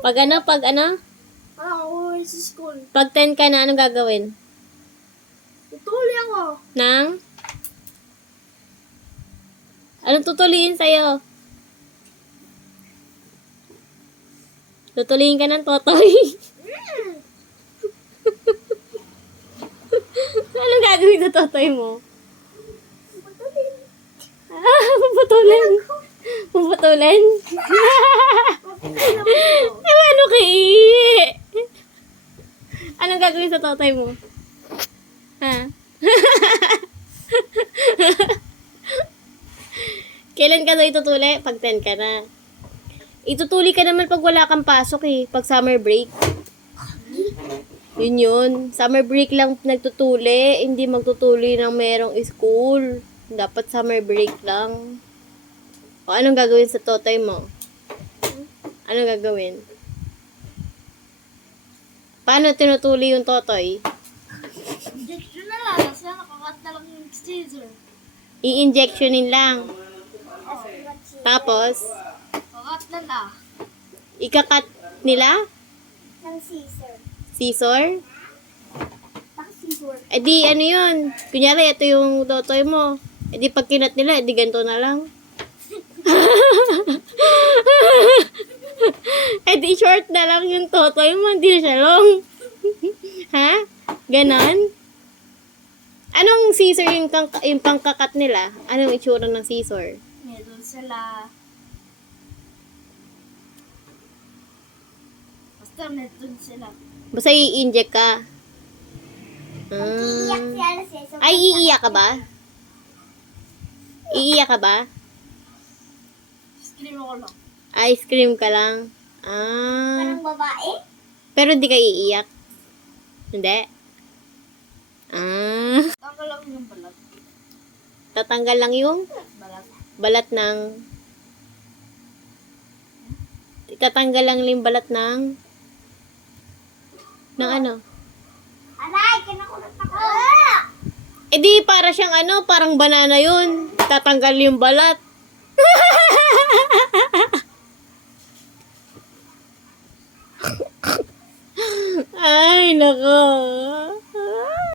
Pag ano? Uuwi sa school. Pag 10 ka na, anong gagawin? Tutuli ako. Nang? Anong tutuliin sa'yo? Tutuliin ka ng totoy. Anong gagawin sa totoy mo? Tutulin. Puputulin. Puputulin? Ano kay? Anong gagawin sa totoy mo? Ha? Kailan ka daw itutuli? Pag 10 ka na. Itutuli ka naman pag wala kang pasok eh. Pag summer break. Yun. Summer break lang nagtutuli. Hindi magtutuli ng merong school. Dapat summer break lang. O anong gagawin sa totoy mo? Anong gagawin? Paano tinutuli yung totoy? Injection na lang. Kasi nakakat na lang yung scissor. I-injectionin lang. Tapos, Kakat na lang. ikakat nila? Ng scissor. Scissor? Bakit scissor? E di, ano yun? Kunyari, ito yung totoy mo. E di, pag kinat nila, e di ganito na lang. E di, short na lang yung totoy mo. Hindi na siya long. Ha? Ganon? Anong scissor yung pangkakat nila? Anong itsura ng scissor? Meron sila. Basta meron sila. Basta i-inject ka. Iiyak si Alice. Ay, iiyak ka ba? Iiyak ka ba? Scream ako lang. Ice cream ka lang. Ah. Parang babae? Pero hindi ka iiyak. Hindi? Ah. Tanggal lang yung balat. Tatanggal lang yung Balat. balat ng... Tatanggal lang yung balat ng... Ng ano? Aray! Kinakulat ako! Eh di, para siyang ano, parang banana yun. Tatanggal yung balat. Ay, nako.